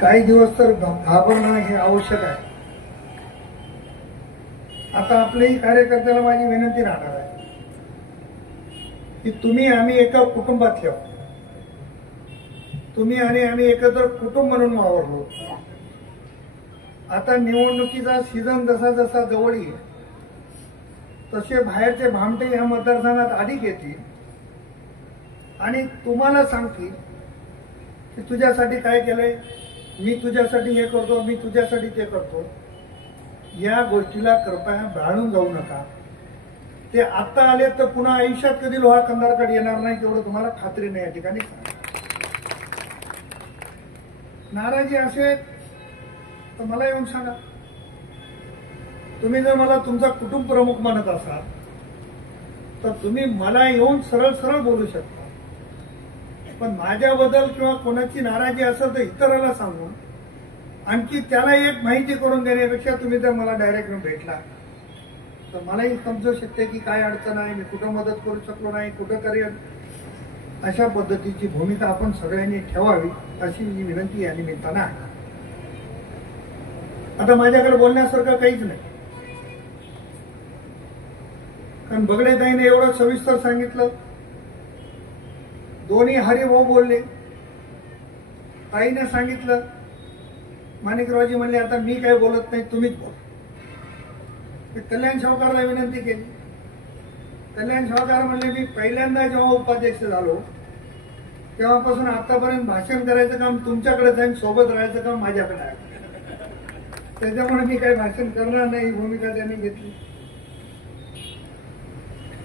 काही दिवस तर घाबरणं हे आवश्यक आहे. आता आपल्याही कार्यकर्त्याला माझी विनंती राहणार आहे की तुम्ही आम्ही एका कुटुंबातले आहोत. तुम्ही आणि आम्ही एकत्र कुटुंब म्हणून वावरलो. आता निवडणुकीचा सीझन जसा जसा जवळ येईल तसे बाहेरचे भामटे या मतदारसंघात अधिक येतील आणि तुम्हाला सांगतील की तुझ्यासाठी काय केलंय, मी तुझ्यासाठी हे करतो, मी तुझ्यासाठी ते करतो. या गोष्टीला कृपया भाळून जाऊ नका. ते आता आले तर पुन्हा आयुष्यात कधी लोहा कंदारकडे येणार नाही तेवढं तुम्हाला खात्री नाही. या ठिकाणी नाराजी असेल तर मला येऊन सांगा. तुम्ही जर मला तुमचा कुटुंब प्रमुख मानत असाल तर तुम्ही मला येऊन सरळ सरळ बोलू शकता. पण माझ्याबद्दल किंवा कोणाची नाराजी असेल तर इतराला सांगून आणखी त्याला एक माहिती करून देण्यापेक्षा तुम्ही जर मला डायरेक्ट येऊन भेटला तर मलाही समजू शकते की काय अडचण आहे, मी कुठं मदत करू शकलो नाही, कुठं करेल. अशा पद्धतीची भूमिका आपण सगळ्यांनी ठेवावी अशी मी विनंती या निमित्तानं आहे. आता माझ्याकडे बोलण्यासारखं काहीच नाही, कारण बगडेताईने एवढं सविस्तर सांगितलं. दोन्ही हरिभाऊ बोलले. ताईने सांगितलं, माणिकरावजी म्हणले आता मी काय बोलत नाही, तुम्हीच बोल. कल्याण सावकारला विनंती केली. कल्याण सावकार म्हणले मी पहिल्यांदा जेव्हा उपाध्यक्ष झालो तेव्हापासून आतापर्यंत भाषण करायचं काम तुमच्याकडेच आहे, सोबत राहायचं काम माझ्याकडे आहे. त्याच्यामुळे मी काही भाषण करणार नाही ही भूमिका त्यांनी घेतली.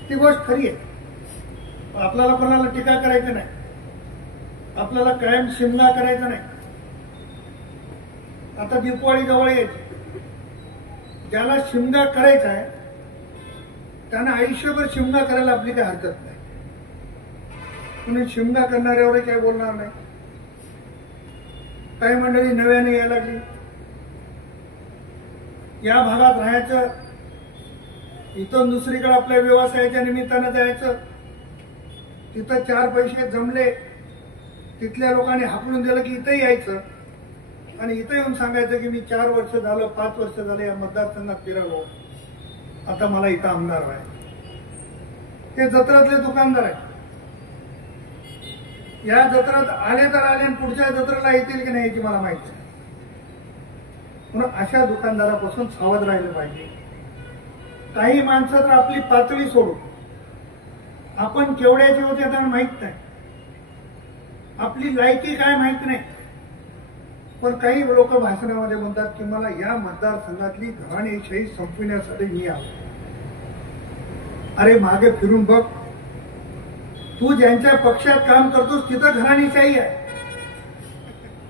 ती गोष्ट खरी आहे. आपल्याला कोणाला टीका करायची नाही, आपल्याला कायम शिमगा करायचा नाही. आता दिवाळी जवळ येते. ज्याला शिमगा करायचा आहे त्यांना आयुष्यभर शिमगा करायला आपली काही हरकत नाही. म्हणून शिमगा करणाऱ्यावर काही बोलणार नाही. काही मंडळी नव्याने यायला लागली. या भागात राहायचं, इथून दुसरीकडे आपल्या व्यवसायाच्या निमित्तानं जायचं, तिथं चार पैसे जमले, तिथल्या लोकांनी हाकलून दिलं की इथं यायचं आणि इथं येऊन सांगायचं की मी 4 वर्ष झालं, 5 वर्ष झालं या मतदारसंघात फिरलो, आता मला इथं आमदार आहे. ते जत्रातले दुकानदार आहेत. या जत्रात आले तर आले आणि पुढच्या जत्रेला येतील की नाही याची मला माहिती नाही. म्हणून अशा दुकानदारापासून सावध राहिलं पाहिजे. काही माणसं तर आपली पातळी सोडून आपण केवढ्याचे होते त्यांना माहित नाही, आपली लायकी काय माहित नाही. पण काही लोक भाषणामध्ये म्हणतात की मला या मतदारसंघातली घराणेशाही संपविण्यासाठी मी आलो. अरे मागे फिरून बघ, तू ज्यांच्या पक्षात काम करतोस तिथं घराणेशाही आहे.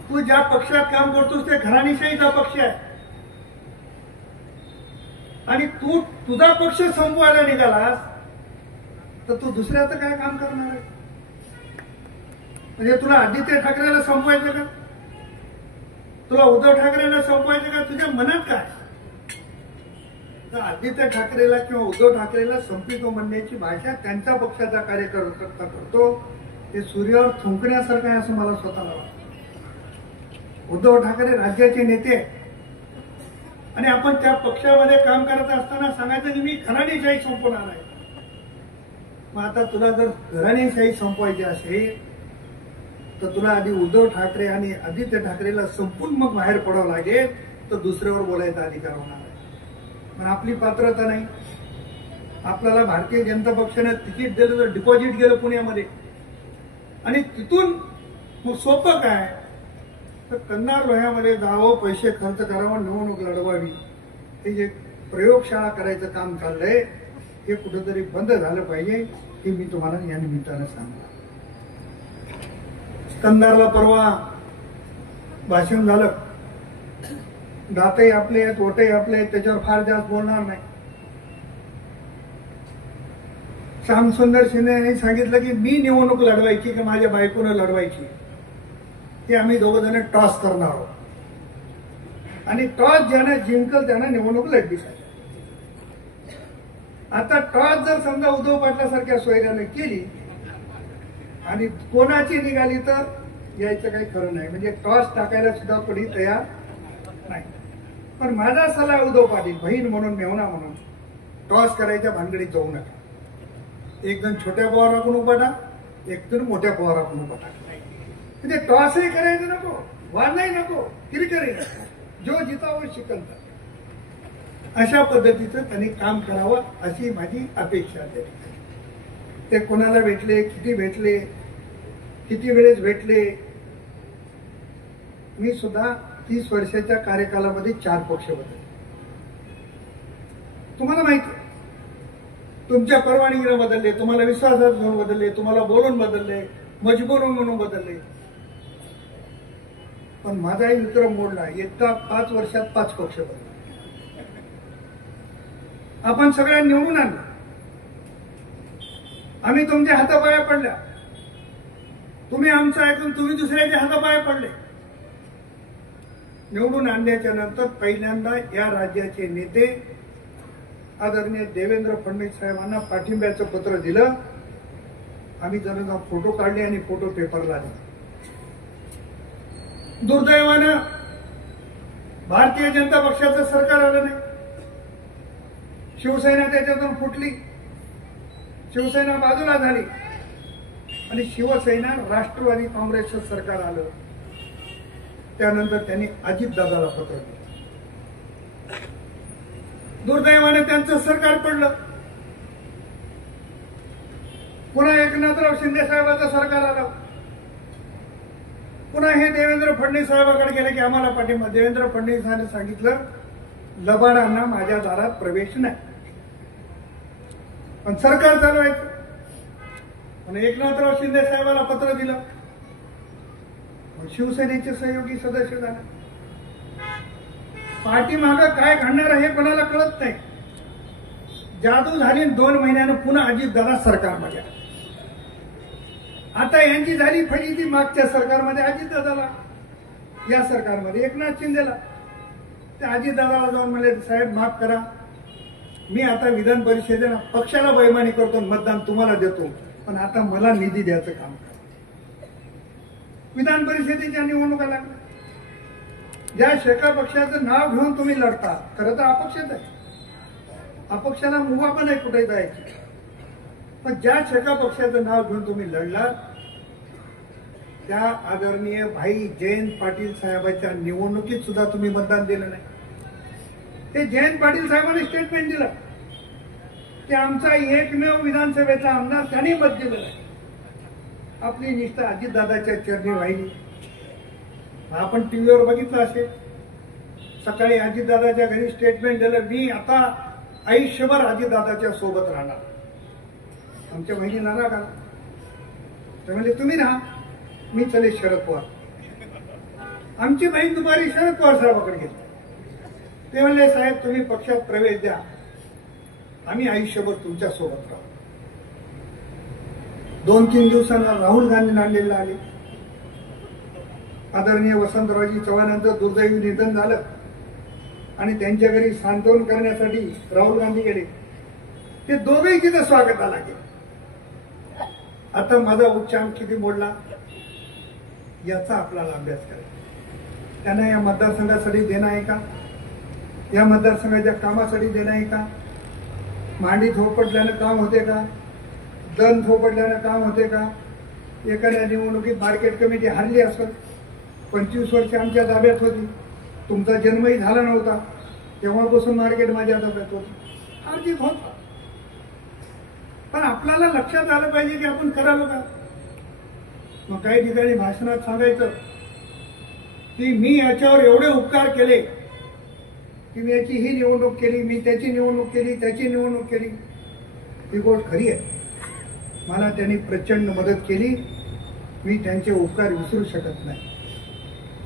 तू ज्या पक्षात काम करतोस ते घराणेशाहीचा पक्ष आहे आणि तू तुझा पक्ष संपवायला निघालास तर तू दुसऱ्याचं काय काम करणार आहे? म्हणजे तुला आदित्य ठाकरेला संपवायचं का? तुला उद्धव ठाकरेला संपवायचं का? तुझ्या मनात काय? तर आदित्य ठाकरेला किंवा उद्धव ठाकरेला संपितो म्हणण्याची भाषा त्यांच्या पक्षाचा कार्यकर्ता करतो हे सूर्यावर थुंकण्यासारखं आहे असं मला स्वतःला वाटतं. उद्धव ठाकरे राज्याचे नेते आणि आपण त्या पक्षामध्ये काम करत असताना सांगायचं की मी घराणेशाही संपवणार आहे. मग आता तुला जर घराणेशाही संपवायची असेल तर तुला आधी उद्धव ठाकरे आणि आदित्य ठाकरेला संपून मग बाहेर पडावं लागेल, तर दुसऱ्यावर बोलायचा अधिकार होणार आहे. पण आपली पात्रता नाही. आपल्याला भारतीय जनता पक्षाने तिकीट दिलं तर डिपॉझिट गेलं पुण्यामध्ये आणि तिथून मग सोपं काय तर कन्नार लोह्यामध्ये जावं, पैसे खर्च करावं, निवडणूक लढवावी, हे जे प्रयोगशाळा करायचं काम चाललंय हे कुठेतरी बंद झालं पाहिजे हे मी तुम्हाला या निमित्तानं सांगतो. कंधारला परवा भाषण झालं. दातही आपले आहेत, ओटही आपले आहेत, त्याच्यावर फार जास्त बोलणार नाही. श्यामसुंदर शिंदे यांनी सांगितलं की मी निवडणूक लढवायची की माझ्या बायकोनं लढवायची ते आम्ही दोघं जण टॉस करणार आहोत आणि टॉस ज्यानं जिंकल त्यानं निवडणूक लढली पाहिजे. आता टॉस जर समजा उद्धव पाटलासारख्या सोयऱ्यानं केली आणि कोणाची निघाली तर यायचं काही खरं नाही. म्हणजे टॉस टाकायला सुद्धा कोणी तयार नाही. पण माझा सल्ला उद्धव पाटील, बहीण म्हणून, मेहुणा म्हणून, टॉस करायच्या भानगडीत जाऊ नका. एक जण छोट्या पवाराकडून उभा टाक, एक जण मोठ्या पवाराकडून उभा टाक. म्हणजे टॉसही करायचं नको, वादही नको, किरकिरी नको. जो जितावं शिकलता, अशा पद्धतीचं त्यांनी काम करावं अशी माझी अपेक्षा आहे. ते कोणाला भेटले, किती भेटले, किती वेळेस भेटले. मी सुद्धा 30 वर्षाच्या कार्यकालामध्ये 4 पक्ष बदलले. तुम्हाला माहिती, तुमच्या परवानगीने बदलले, तुम्हाला विश्वासात घेऊन बदलले, तुम्हाला बोलून बदलले, मजबूर म्हणून बदलले. पण माझाही विक्रम मोडला. एकदा 5 वर्षात 5 पक्ष बदलले. आपण सगळ्यांनी निवडून आणलं. आम्ही तुमच्या हातापाया पडल्या, तुम्ही आमचं ऐकून तुम्ही दुसऱ्याच्या हातापाया पडले. निवडून आणल्याच्या नंतर पहिल्यांदा या राज्याचे नेते आदरणीय देवेंद्र फडणवीस साहेबांना पाठिंब्याचं पत्र दिलं. आम्ही जणांना फोटो काढले आणि फोटो पेपरला आले. दुर्दैवानं भारतीय जनता पक्षाचं सरकार आलं नाही. शिवसेना त्याच्यातून फुटली, शिवसेना बाजूला झाली आणि शिवसेना राष्ट्रवादी काँग्रेसचं सरकार आलं. त्यानंतर त्यांनी अजितदादाला पत्र दिलं. दुर्दैवाने त्यांचं सरकार पडलं. पुन्हा एकनाथराव शिंदे साहेबांचं सरकार आलं. पुन्हा हे देवेंद्र फडणवीस साहेबांकडे गेले की आम्हाला पाठिंबा. देवेंद्र फडणवीसांनी सांगितलं, लबाडांना माझ्या दारात प्रवेश नाही, पण सरकार चालवायचं. आणि एकनाथराव शिंदे साहेबांना पत्र दिलं, शिवसेनेचे सहयोगी सदस्य झाले. पाठीमागं काय घडणार आहे हे कोणाला कळत नाही. जादू झाली. 2 महिन्यानं पुन्हा अजितदादा सरकारमध्ये आले. आता यांची झाली फजिती. मागच्या सरकारमध्ये अजितदादाला, या सरकारमध्ये एकनाथ शिंदेला. त्या अजितदादाला जाऊन म्हणले, साहेब माफ करा, मी आता विधान परिषदेला पक्षाला बैमानी करतो, मतदान तुम्हाला देतो, पण आता मला निधी द्यायचं काम करा. विधान परिषदेच्या निवडणुका लागल्या. ज्या शेका पक्षाचं नाव घेऊन तुम्ही लढता, खरं तर अपक्षच आहे, अपक्षाला मुभा पण आहे कुठे जायची, पण ज्या शेका पक्षाचं नाव घेऊन तुम्ही लढलात, त्या आदरणीय भाई जयंत पाटील साहेबांच्या निवडणुकीत सुद्धा तुम्ही मतदान दिलं नाही. ते जयंत पाटील साहेबांनी स्टेटमेंट दिलं की आमचा एकमेव विधानसभेचा आमदार त्यांनी मत दिलं नाही. आपली निष्ठा अजितदादाच्या चरणी वाहिली. आपण टीव्हीवर बघितलं असेल, सकाळी अजितदादाच्या घरी स्टेटमेंट दिलं, मी आता आयुष्यभर अजितदादाच्या सोबत राहणार. आमच्या बहिणी नाराज आला. ते म्हणजे तुम्ही राहा, मी चले शरद पवार. आमची बहीण दुपारी शरद पवार साहेबांकडे गेली. ते म्हणले, साहेब तुम्ही पक्षात प्रवेश द्या, आम्ही आयुष्यभर तुमच्या सोबत राहू. 2-3 दिवसांना राहुल गांधी नांदेडला आले. आदरणीय वसंतरावजी चव्हाणांचं दुर्दैवी निधन झालं आणि त्यांच्या घरी सांत्वन करण्यासाठी राहुल गांधी गेले. ते दोघेही तिथं स्वागताला गेले. आता माझा उच्चांक किती मोडला याचा आपल्याला अभ्यास करायचा. त्यांना या मतदारसंघासाठी देणं आहे का, या मतदारसंघाच्या कामासाठी देणं आहे का, मांडी थोपटल्यानं काम होते का, दन थोपटल्यानं काम होते का. एखाद्या निवडणुकीत मार्केट कमिटी हरली असेल, 25 वर्ष आमच्या ताब्यात होती, तुमचा जन्मही झाला नव्हता, तेव्हापासून मार्केट माझ्या ताब्यात होती, अर्जित होता. पण आपल्याला लक्षात आलं पाहिजे की आपण करावं का. मग काही ठिकाणी भाषणात सांगायचं की मी याच्यावर एवढे उपकार केले की मी याची ही निवडणूक केली, मी त्याची निवडणूक केली, त्याची निवडणूक केली. ही गोष्ट खरी आहे. मला त्यांनी प्रचंड मदत केली, मी त्यांचे उपकार विसरू शकत नाही.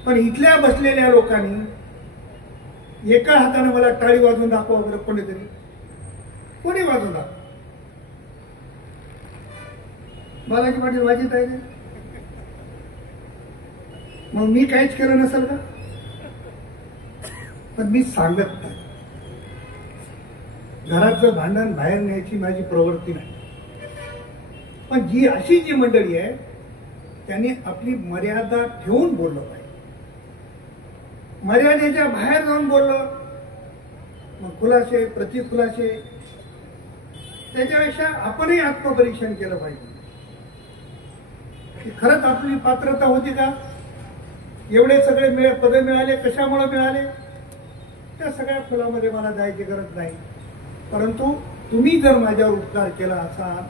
पण इथल्या बसलेल्या लोकांनी एका हाताने मला टाळी वाजवून दाखवा बरं, कोणीतरी कोणी वाजवून दाखवा. बालाजी पाटील वाजित आहे, मग मी काहीच केलं नसेल का. पण मी सांगत नाही. घराचं भांडण बाहेर न्यायची माझी प्रवृत्ती नाही. पण अशी जी मंडळी आहे त्यांनी आपली मर्यादा ठेवून बोललं पाहिजे. मर्यादेच्या बाहेर जाऊन बोललं मग खुलासे प्रतिखुलासे. त्याच्यापेक्षा आपणही आत्मपरीक्षण केलं पाहिजे की खरंच आपली पात्रता होती का. एवढे सगळे पद मिळाले कशामुळे मिळाले त्या सगळ्या फुलामध्ये मला जायची गरज नाही. परंतु तुम्ही जर माझ्यावर उपकार केला असाल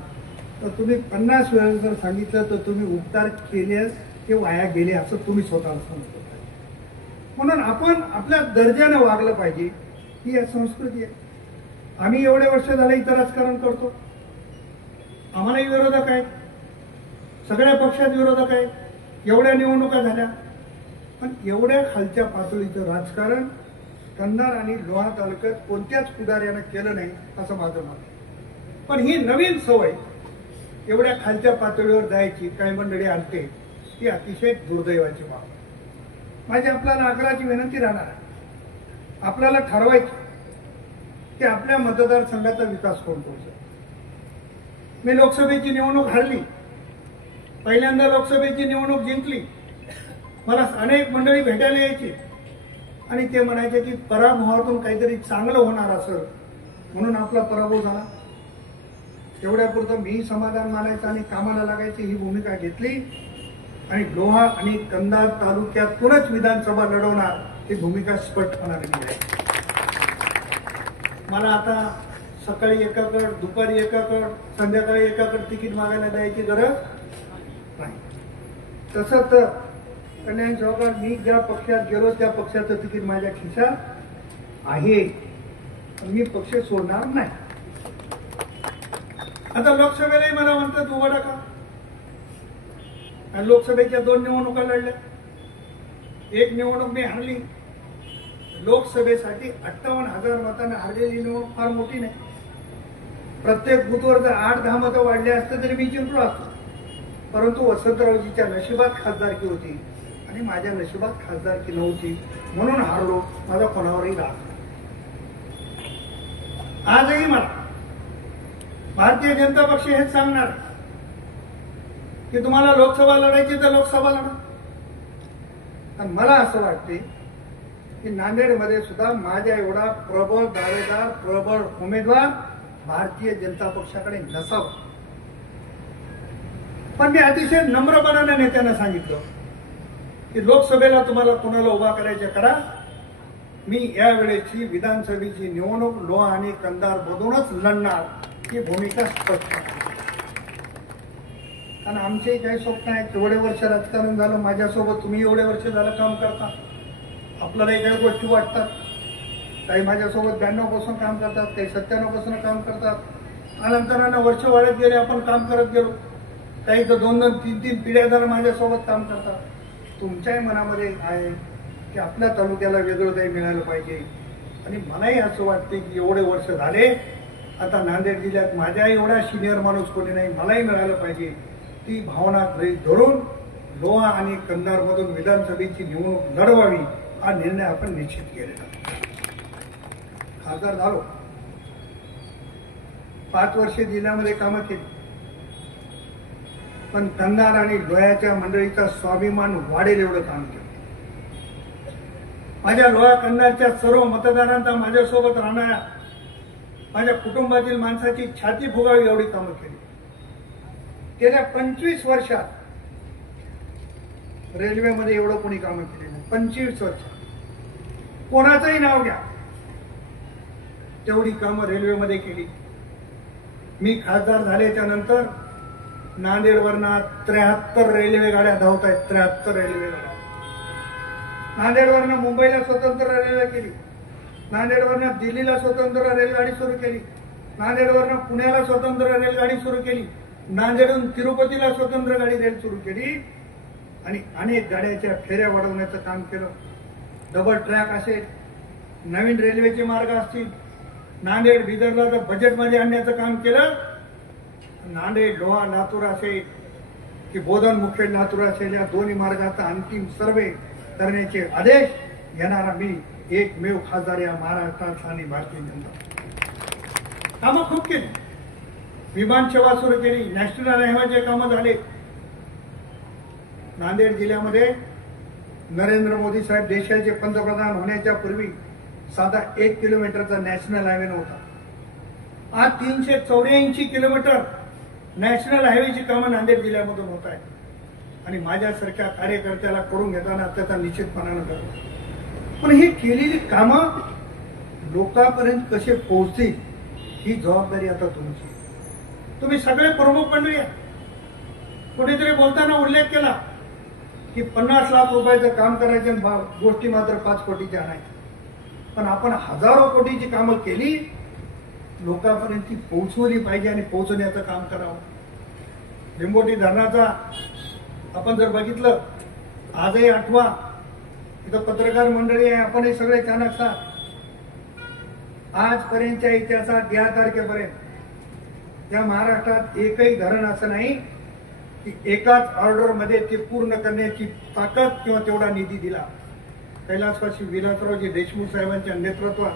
तर तुम्ही 50 वेळा जर सांगितलं तर तुम्ही उपकार केल्यास ते वाया गेले असं तुम्ही स्वतःला समजतो. म्हणून आपण आपल्या दर्जाने वागलं पाहिजे ही या संस्कृती आहे. आम्ही एवढे वर्ष झाले इथं राजकारण करतो. आम्हालाही विरोधक आहेत, सगळ्या पक्षात विरोधक आहेत, एवढ्या निवडणुका झाल्या. पण एवढ्या खालच्या पातळीचं राजकारण कंधार आणि लोहा तालुक्यात कोणत्याच पुढाऱ्यानं केलं नाही असं माझं मत आहे. पण ही नवीन सवय एवढ्या खालच्या पातळीवर जायची काही मंडळी आणते ही अतिशय दुर्दैवाची बाब. माझी आपल्याला आग्रहाची विनंती राहणार आहे, आपल्याला ठरवायचं की आपल्या मतदारसंघाचा विकास कोण करतो. मी लोकसभेची निवडणूक हारली, पहिल्यांदा लोकसभेची निवडणूक जिंकली. मला अनेक मंडळी भेटायला यायची आणि ते म्हणायचे की पराभवातून काहीतरी चांगलं होणार असेल म्हणून आपला पराभव झाला. तेवढ्यापुरतं मी समाधान मानायचं आणि कामाला लागायची ही भूमिका घेतली आणि लोहा आणि कंधार तालुक्यातूनच विधानसभा लढवणार ही भूमिका स्पष्टपणाने दिली. मला आता सकाळी एकाकडे, दुपारी एकाकडे, संध्याकाळी एकाकडे तिकीट मागायला द्यायची गरज नाही. तसं तर कल्याण चौकात मी ज्या पक्षात गेलो त्या पक्षाचं तिकीट माझ्या खिशात आहे. मी पक्ष सोडणार नाही. आता लोकसभेलाही मला म्हणतात उभा टाका. लोकसभेच्या 2 निवडणुका लढल्या. एक निवडणूक मी हारली. लोकसभेसाठी 58,000 मतांना हारलेली निवडणूक फार मोठी नाही. प्रत्येक बूथवर जर 8-10 मतं वाढले असते तरी मी जिंकलो असतो. परंतु वसंतरावजीच्या नशिबात खासदारकी होती आणि माझ्या नशिबात खासदारकी नव्हती म्हणून हारलो. माझा कोणावरही राग नाही. आजही मला भारतीय जनता पक्ष हेच सांगणार की तुम्हाला लोकसभा लढायची तर लोकसभा लढा. आणि मला असं वाटते की नांदेडमध्ये सुद्धा माझ्या एवढा प्रबळ दावेदार, प्रबळ उमेदवार भारतीय जनता पक्षाकडे नसावा. पण मी अतिशय नम्रपणाने नेत्यांना सांगितलं की लोकसभेला तुम्हाला कोणाला उभा करायचं करा. मी यावेळेची विधानसभेची निवडणूक लोहा आणि कंधार मधूनच लढणार ही भूमिका स्पष्ट आहे. कारण आमचेही काही स्वप्न आहेत. एवढे वर्ष राजकारण झालं माझ्यासोबत, तुम्ही एवढे वर्ष झालं काम करता. आपल्यालाही काही गोष्टी वाटतात. काही माझ्यासोबत 92 पासून काम करतात, काही 97 पासून काम करतात. त्यानंतर वर्ष वाढत गेले, आपण काम करत गेलो. काही तर 2-2, 3-3 पिढ्या झालं माझ्यासोबत काम करतात. तुमच्याही मनामध्ये आहे की आपल्या तालुक्याला वेगळं काही मिळालं पाहिजे. आणि मलाही असं वाटते की एवढे वर्ष झाले, आता नांदेड जिल्ह्यात माझ्या एवढा सिनियर माणूस कोणी नाही, मलाही मिळालं पाहिजे. ती भावना धरून लोहा आणि कंधार मधून विधानसभेची निवडणूक लढवावी हा निर्णय आपण निश्चित केलेला. खासदार झालो, 5 वर्ष जिल्ह्यामध्ये कामं केली. पण कंधार आणि लोह्याच्या मंडळीचा स्वाभिमान वाढेल एवढं काम केलं. माझ्या लोहा कंधारच्या सर्व मतदारांचा माझ्यासोबत राहणाऱ्या माझ्या कुटुंबातील माणसाची छाती फुगावी एवढी कामं केली. गेल्या 25 वर्षात रेल्वेमध्ये एवढं कोणी कामं केली नाही. 25 वर्ष कोणाचंही नाव घ्या, तेवढी कामं रेल्वेमध्ये केली. मी खासदार झाल्याच्या नंतर नांदेडवरनं 73 रेल्वे गाड्या धावत आहेत. 73 रेल्वे गाड्या. नांदेडवरनं मुंबईला स्वतंत्र रेल्वे केली. नांदेडवरनं दिल्लीला स्वतंत्र रेलगाडी सुरू केली. नांदेडवरनं पुण्याला स्वतंत्र रेलगाडी सुरू केली. नांदेडहून तिरुपतीला स्वतंत्र गाडी रेल सुरू केली आणि अनेक गाड्याच्या फेऱ्या वाढवण्याचं काम केलं. डबल ट्रॅक असेल, नवीन रेल्वेचे मार्ग असतील, नांदेड बिदरला तर बजेटमध्ये आणण्याचं काम केलं. नांदेड लोहा लातूर असेल की बोधन मुखेड लातूर असेल, या दोन्ही मार्गाचा अंतिम सर्वे करण्याचे आदेश घेणारा मी एकमेव खासदार या महाराष्ट्रात आणि भारतीय जनता. कामं खूप केली. विमान सेवा सुरू केली, नॅशनल हायवेचे कामं झाले. नांदेड जिल्ह्यामध्ये नरेंद्र मोदी साहेब देशाचे पंतप्रधान होण्याच्या पूर्वी साधा 1 किलोमीटरचा नॅशनल हायवे नव्हता. आज 384 किलोमीटर नॅशनल हायवेची कामं नांदेड जिल्ह्यामधून होत आहेत. आणि माझ्यासारख्या कार्यकर्त्याला करून घेताना त्याचा निश्चितपणानं करतो. पण ही केलेली कामं लोकांपर्यंत कसे पोहोचतील ही जबाबदारी आता तुमची. तुम्ही सगळे प्रमुख मंडळी आहे. कुठेतरी बोलताना उल्लेख केला की 50 लाख रुपयाचं काम करायचे, गोष्टी मात्र 5 कोटीच्या आणायच्या. पण आपण हजारो कोटीची कामं केली, लोकांपर्यंत ती पोहोचवली पाहिजे आणि पोहोचवण्याचं काम करावं. लिंबोटी धरणाचा आपण जर बघितलं, आजही आठवा, इथं पत्रकार मंडळी आहे, आपण हे सगळे चाणक आहात. आजपर्यंतच्या इतिहासात या तारखेपर्यंत या महाराष्ट्रात एकही धरण असं नाही की एकाच ऑर्डरमध्ये ते पूर्ण करण्याची ताकद किंवा तेवढा निधी दिला. कैलासवासी विलासरावजी देशमुख साहेबांच्या नेतृत्वात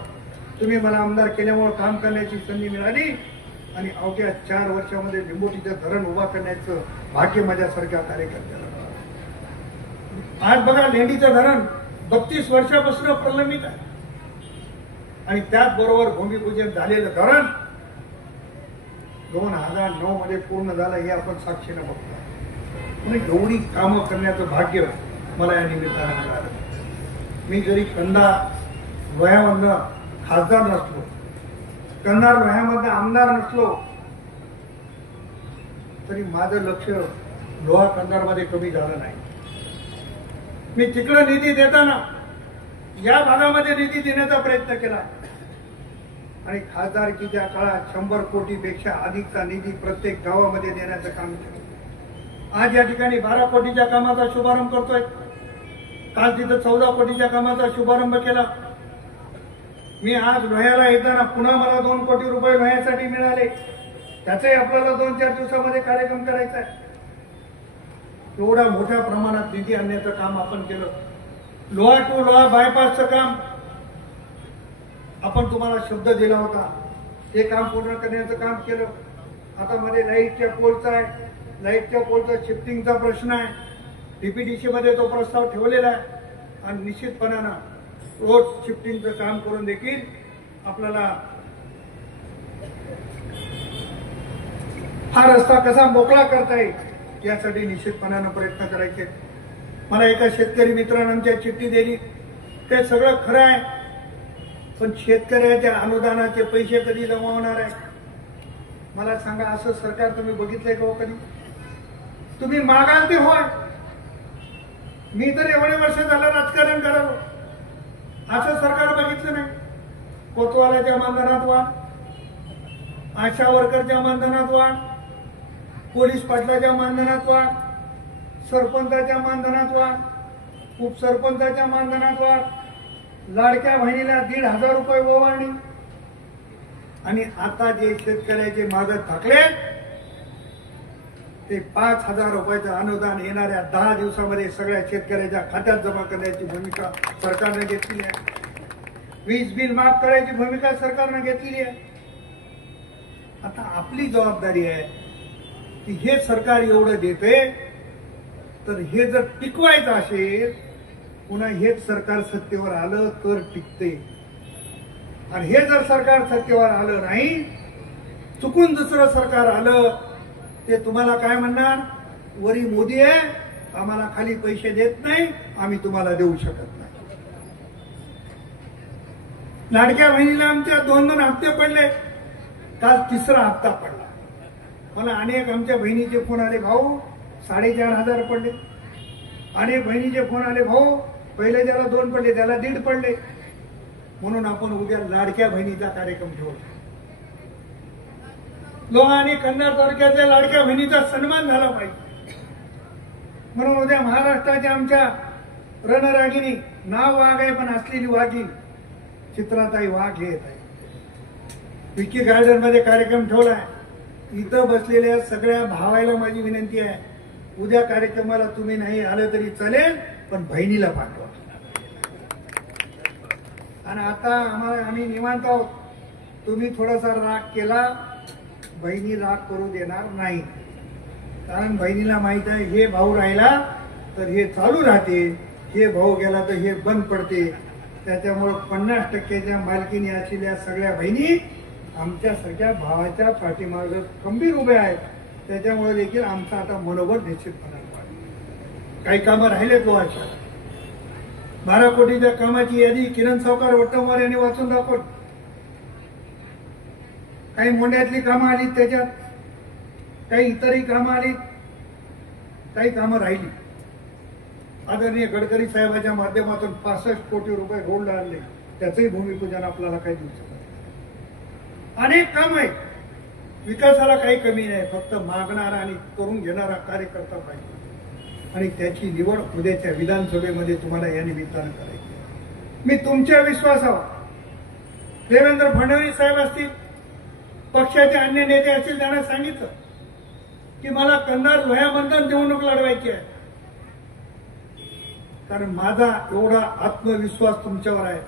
तुम्ही मला आमदार केल्यामुळे काम करण्याची संधी मिळाली आणि अवघ्या 4 वर्षामध्ये लिंबोटीचं धरण उभा करण्याचं भाग्य माझ्यासारख्या कार्यकर्त्याला. आज बघा, लेंडीचं धरण 32 वर्षापासून प्रलंबित आहे आणि त्याचबरोबर भूमिपूजन झालेलं धरण 2009 मध्ये पूर्ण झालं, हे आपण साक्षीनं बघतो. म्हणजे एवढी कामं करण्याचं भाग्य मला या निमित्तानं मिळालं. मी जरी कंधार लोह्यामधनं खासदार नसलो, कंधार लोह्यामधनं आमदार नसलो, तरी माझं लक्ष लोहा कंधारमध्ये कमी झालं नाही. मी तिकडे निधी देताना या भागामध्ये निधी देण्याचा प्रयत्न केला आणि खासदारकीच्या काळात 100 कोटीपेक्षा अधिकचा निधी प्रत्येक गावामध्ये देण्याचं काम केलं. आज या ठिकाणी 12 कोटीच्या कामाचा शुभारंभ करतोय. काल तिथं 14 कोटीच्या कामाचा शुभारंभ केला. मी आज लोह्याला येताना पुन्हा मला 2 कोटी रुपये लोह्यासाठी मिळाले. त्याचाही आपल्याला 2-4 दिवसामध्ये कार्यक्रम करायचा आहे. एवढा मोठ्या प्रमाणात निधी आणण्याचं काम आपण केलं. लोहा टू लोहा बायपासचं काम आपण तुम्हाला शब्द दिला होता, ते काम पूर्ण करण्याचं काम केलं. आता मध्ये लाईटच्या पोलचा आहे, लाईटच्या पोलचा शिफ्टिंगचा प्रश्न आहे. डीपीडीसी मध्ये तो प्रस्ताव ठेवलेला आहे आणि निश्चितपणानं रोड शिफ्टिंगचं काम करून देखील आपल्याला हा रस्ता कसा मोकळा करता येईल यासाठी निश्चितपणानं प्रयत्न करायचे. मला एका शेतकरी मित्रानं आमच्या चिठ्ठी दिली. ते सगळं खरं आहे, पण शेतकऱ्याच्या अनुदानाचे पैसे कधी जमा होणार आहे? मला सांगा, असं सरकार तुम्ही बघितलंय का? कधी तुम्ही मागाल ते होय. मी तर एवढे वर्ष झालं राजकारण करावं, असं सरकार बघितलं नाही. कोतवालाच्या मानधनात वाढ, आशा वर्करच्या मानधनात वाढ, पोलीस पाटलाच्या मानधनात वाढ, सरपंचाच्या मानधनात वाढ, उपसरपंचाच्या मानधनात वाढ, लाडक्या बहिणीला 1,500 रुपये ओवाळणी आणि आता जे शेतकऱ्याचे मागं थकले ते 5,000 रुपयाचं अनुदान येणाऱ्या 10 दिवसामध्ये सगळ्या शेतकऱ्याच्या खात्यात जमा करण्याची भूमिका सरकारने घेतलेली आहे. वीज बिल माफ करायची भूमिका सरकारने घेतलेली आहे. आता आपली जबाबदारी आहे की हे सरकार एवढं देते, तर हे जर टिकवायचं असेल, पुन्हा हेच सरकार सत्तेवर आलं तर टिकते. आणि हे जर सरकार सत्तेवर आलं नाही, चुकून दुसरं सरकार आलं, ते तुम्हाला काय म्हणणार? वरी मोदी आहे, आम्हाला खाली पैसे देत नाही, आम्ही तुम्हाला देऊ शकत नाही. लाडक्या बहिणीला आमच्या 2-2 हप्ते पडले, काल 3रा हप्ता पडला. मला अनेक आमच्या बहिणीचे फोन आले, भाऊ 4,500 पडले. अनेक बहिणीचे फोन आले, भाऊ पहिले ज्याला 2 पडले त्याला 1.5 पडले. म्हणून आपण उद्या लाडक्या बहिणीचा कार्यक्रम ठेवू. लोहा आणि कंधार तालुक्यातल्या लाडक्या बहिणीचा सन्मान झाला पाहिजे. म्हणून उद्या महाराष्ट्राच्या आमच्या रणरागिणी, नाव वाघ आहे पण असलेली वाघीण चित्राताई वाघ हे येत आहे. विकी गार्डन मध्ये कार्यक्रम ठेवलाय. इथं बसलेल्या सगळ्या भावायला माझी विनंती आहे, उद्या कार्यक्रमाला तुम्ही नाही आलं तरी चालेल, पण बहिणीला पाठवा. आणि आता आम्ही निवांत आहोत. तुम्ही थोडासा राग केला, बहिणी राग करू देणार नाही. कारण बहिणीला माहित आहे, हे भाऊ राहिला तर हे चालू राहते, हे भाऊ गेला तर हे बंद पडते. त्याच्यामुळं 50% मालकीनी असलेल्या सगळ्या बहिणी आमच्यासारख्या भावाच्या पाठीमागे खंबीर उभ्या आहेत. त्याच्यामुळे देखील आमचा आता मनोबल निश्चितपणे वाढेल. काही कामं राहिलेत व्हायच्या. 12 कोटीच्या कामाची यादी किरण सावकार वट्टमवार यांनी वाचून दाखवली. काही मोंड्यातली कामं आली, त्याच्यात काही इतरही कामं आली, काही कामं राहिली. आदरणीय गडकरी साहेबांच्या माध्यमातून 65 कोटी रुपये रोड आणले, त्याचंही भूमिपूजन आपल्याला काही दिवसात. अनेक काम आहेत. विकासाला काही कमी नाही, फक्त मागणारा आणि करून घेणारा कार्यकर्ता पाहिजे. आणि त्याची निवड उद्याच्या विधानसभेमध्ये तुम्हाला या निमित्तानं करायची. मी तुमच्या विश्वासावर, देवेंद्र फडणवीस साहेब असतील, पक्षाचे अन्य नेते असतील, त्यांना सांगितलं की मला कंधार लोह्यामधून निवडणूक लढवायची आहे. कारण माझा एवढा आत्मविश्वास तुमच्यावर आहे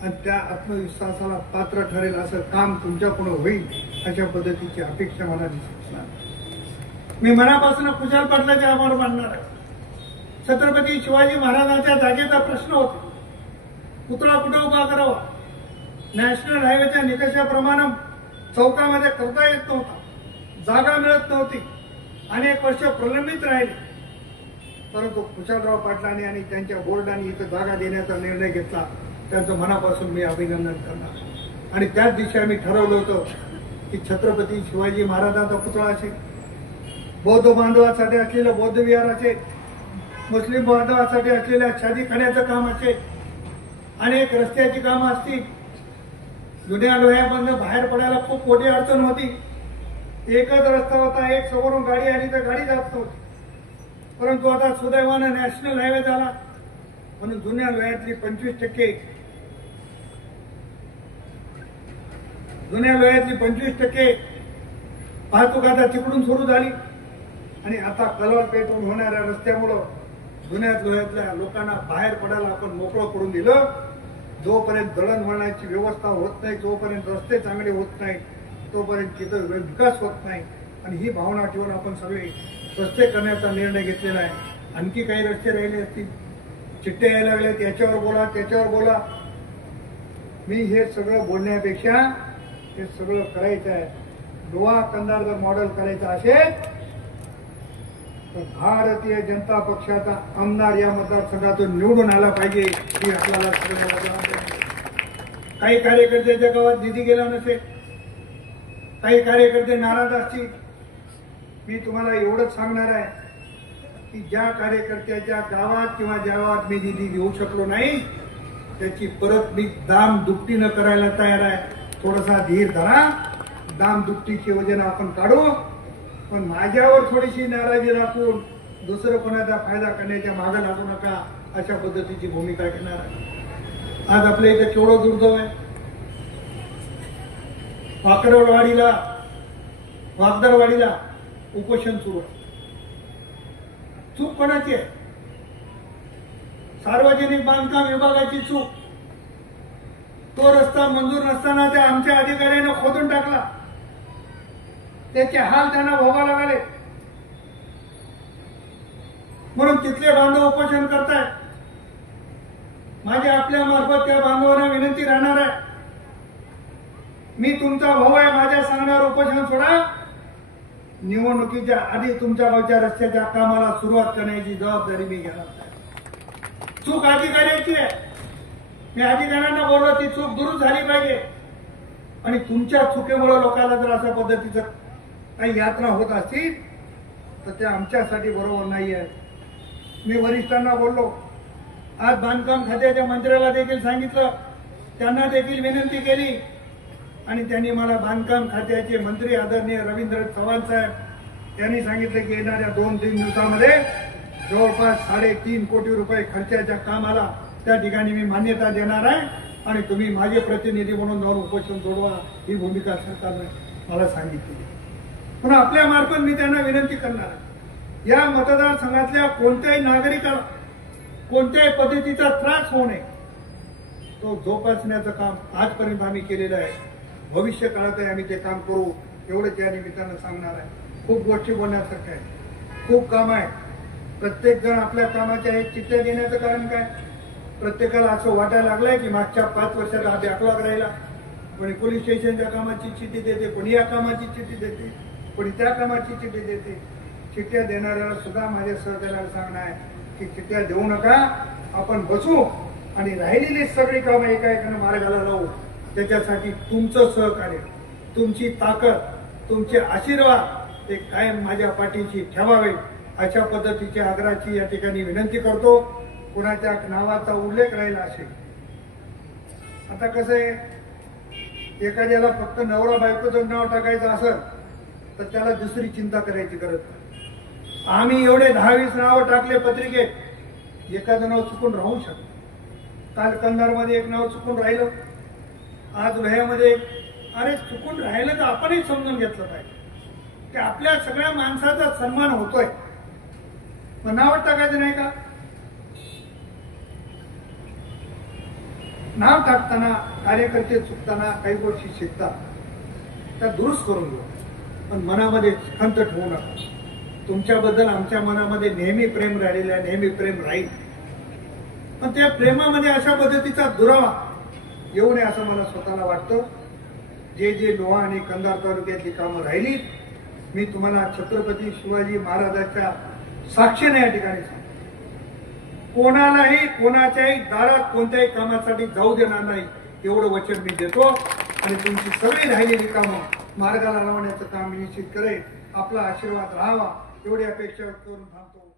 आणि त्या आत्मविश्वासाला पात्र ठरेल असं काम तुमच्याकडून होईल, अशा पद्धतीची अपेक्षा मला दिसणार. मी मनापासून कुशाल पाटलाचे आभार मानणार आहे. छत्रपती शिवाजी महाराजांच्या जागेचा प्रश्न होता. पुतळा कुठे उभा करावा, नॅशनल हायवेच्या निकषाप्रमाणे चौकामध्ये करता येत नव्हता, जागा मिळत नव्हती, अनेक वर्ष प्रलंबित राहिले. परंतु कुशालराव पाटलांनी आणि त्यांच्या बोर्डाने इथं जागा देण्याचा निर्णय घेतला. त्यांचं मनापासून मी अभिनंदन करणार. आणि त्याच दिवशी आम्ही ठरवलं होतं की छत्रपती शिवाजी महाराजांचा पुतळा असेल, बौद्ध बांधवासाठी असलेलं बौद्ध विहार असेल, मुस्लिम बांधवासाठी असलेल्या शादीखान्याचं काम असेल, अनेक रस्त्याची कामं असतील. जुन्या लोह्यामधून बाहेर पडायला खूप मोठी अडचण होती. एकच रस्ता होता, एक समोरून गाडी आली तर गाडी जात नव्हती. परंतु आता सुदैवानं नॅशनल हायवे झाला म्हणून जुन्या लोह्यातली 25% वाहतूक आता तिकडून सुरू झाली. आणि आता कलर पेटून होणाऱ्या रस्त्यामुळं जुन्या लोह्यातल्या लोकांना बाहेर पडायला आपण मोकळं करून दिलं. जोपर्यंत दळणवळणाची व्यवस्था होत नाही, जोपर्यंत रस्ते चांगले होत नाही, तोपर्यंत तिथं विकास होत नाही. आणि ही भावना ठेवून आपण सगळे रस्ते करण्याचा निर्णय घेतलेला आहे. आणखी काही रस्ते राहिले असतील, चिठ्ठ्या यायला लागल्यात, याच्यावर बोला त्याच्यावर बोला. मी हे सगळं बोलण्यापेक्षा हे सगळं करायचं आहे. लोहा कंधार जर मॉडेल करायचं असेल तर भारतीय जनता पक्षाचा आमदार या मतदारसंघातून निवडून आला पाहिजे, ही आपल्याला काही कार्यकर्त्याच्या गावात निधी गेला नसेल, काही कार्यकर्ते नाराज असतील. मी तुम्हाला एवढंच सांगणार आहे की ज्या कार्यकर्त्याच्या गावात किंवा ज्या गावात मी निधी देऊ शकलो नाही त्याची परत मी दाम दुपटीनं करायला तयार आहे. थोडासा धीर धरा, दाम दुपटीची योजना आपण काढू, पण माझ्यावर थोडीशी नाराजी दाखवून दुसरं कोणाचा फायदा करण्याच्या मागे लागू नका, अशा पद्धतीची भूमिका घेणार आहे. आज आपल्या इथे केवढं दुर्दैव आहे. वागदरवाडीला उपोषण सुरू आहे. चूक कोणाची आहे? सार्वजनिक बांधकाम विभागाची चूक. तो रस्ता मंजूर नसताना त्या आमच्या अधिकाऱ्यानं खोदून टाकला. त्याचे हाल त्यांना भोगावे लागले. म्हणून तिथले बांधव उपोषण करतायत. माझी आपल्या मार्फत त्या बांधवांना विनंती राहणार आहे, मी तुमचा भाऊ आहे, माझ्या सांगण्यावर उपोषण सोडा. निवडणुकीच्या आधी तुमच्या गावच्या रस्त्याच्या कामाला सुरुवात करण्याची जबाबदारी मी घेणार. चूक अधिकाऱ्याची आहे. मी अधिकाऱ्यांना बोललो ती चूक दुरुस्त झाली पाहिजे. आणि तुमच्या चुकीमुळे लोकांना जर अशा पद्धतीचं काही यात्रा होत असतील तर ते आमच्यासाठी बरोबर नाही आहे. मी वरिष्ठांना बोललो, आज बांधकाम खात्याच्या मंत्र्याला देखील सांगितलं, त्यांना देखील विनंती केली आणि त्यांनी मला बांधकाम खात्याचे मंत्री आदरणीय रवींद्र चव्हाण साहेब यांनी सांगितलं की येणाऱ्या 2-3 दिवसामध्ये जवळपास 3.5 कोटी रुपये खर्चाच्या कामाला त्या ठिकाणी मी मान्यता देणार आहे आणि तुम्ही माझे प्रतिनिधी म्हणून जाऊन उपोषण सोडवा, ही भूमिका सरकारने मला सांगितली. पण आपल्या मार्फत मी त्यांना विनंती करणार आहे, या मतदारसंघातल्या कोणत्याही नागरिकाला कोणत्याही पद्धतीचा त्रास होऊ नये, तो जोपासण्याचं काम आजपर्यंत आम्ही केलेलं आहे. भविष्य काळातही आम्ही ते काम करू, एवढंच या निमित्तानं सांगणार आहे. खूप गोष्टी बोलण्यासारख्या आहे, खूप काम आहे. प्रत्येक जण आपल्या कामाच्या एक चिठ्ठ्या देण्याचं कारण काय? प्रत्येकाला असं वाटायला लागलंय की मागच्या 5 वर्षात हा बॅकलॉग राहिला. कोणी पोलीस स्टेशनच्या कामाची चिठ्ठी देते, कोणी या कामाची चिठ्ठी देते, कोणी त्या कामाची चिठ्ठी देते. चिठ्ठ्या देणाऱ्याला सुद्धा माझ्या सहकार्याला सांगणं आहे की चिठ्ठ्या देऊ नका, आपण बसू आणि राहिलेली सगळी कामं एका एकानं मार्गाला लावू. त्याच्यासाठी तुमचं सहकार्य, तुमची ताकद, तुमचे आशीर्वाद ते कायम माझ्या पाठीशी ठेवावे अशा पद्धतीच्या आग्रहाची या ठिकाणी विनंती करतो. कोणाच्या नावाचा उल्लेख राहिला असेल. आता कसं आहे, एखाद्याला फक्त नवरा बायकोचं नाव टाकायचं असेल तर त्याला दुसरी चिंता करायची गरज नाही. आम्ही एवढे 10-20 नावं टाकले पत्रिकेत, एखादं नाव चुकून राहू शकतं. काल कंधारमध्ये एक नाव चुकून राहिलं, आज लोह्यामध्ये अरे चुकून राहिलं तर आपणही समजून घेतलं पाहिजे की आपल्या सगळ्या माणसाचा सन्मान होतोय. मग नाव टाकायचं नाही का? नाव टाकताना कार्यकर्ते चुकताना काही गोष्टी शिकतात, त्या दुरुस्त करून घेऊ, पण मनामध्ये खंत ठेवू नका. तुमच्याबद्दल आमच्या मनामध्ये नेहमी प्रेम राहिलेलं आहे, नेहमी प्रेम राहील. पण त्या प्रेमामध्ये अशा पद्धतीचा दुरावा येऊ नये असं मला स्वतःला वाटतं. जे जे लोहा आणि कंधार तालुक्यातली कामं राहिली, मी तुम्हाला छत्रपती शिवाजी महाराजांच्या साक्षीने या ठिकाणी सांगतो, कोणालाही कोणाच्याही दारात कोणत्याही कामासाठी जाऊ देणार नाही एवढं वचन मी देतो. आणि तुमची सगळी राहिलेली कामं मार्गाला लावण्याचं काम मी निश्चित करेन. आपला आशीर्वाद राहावा एवढी अपेक्षा करून थांबतो.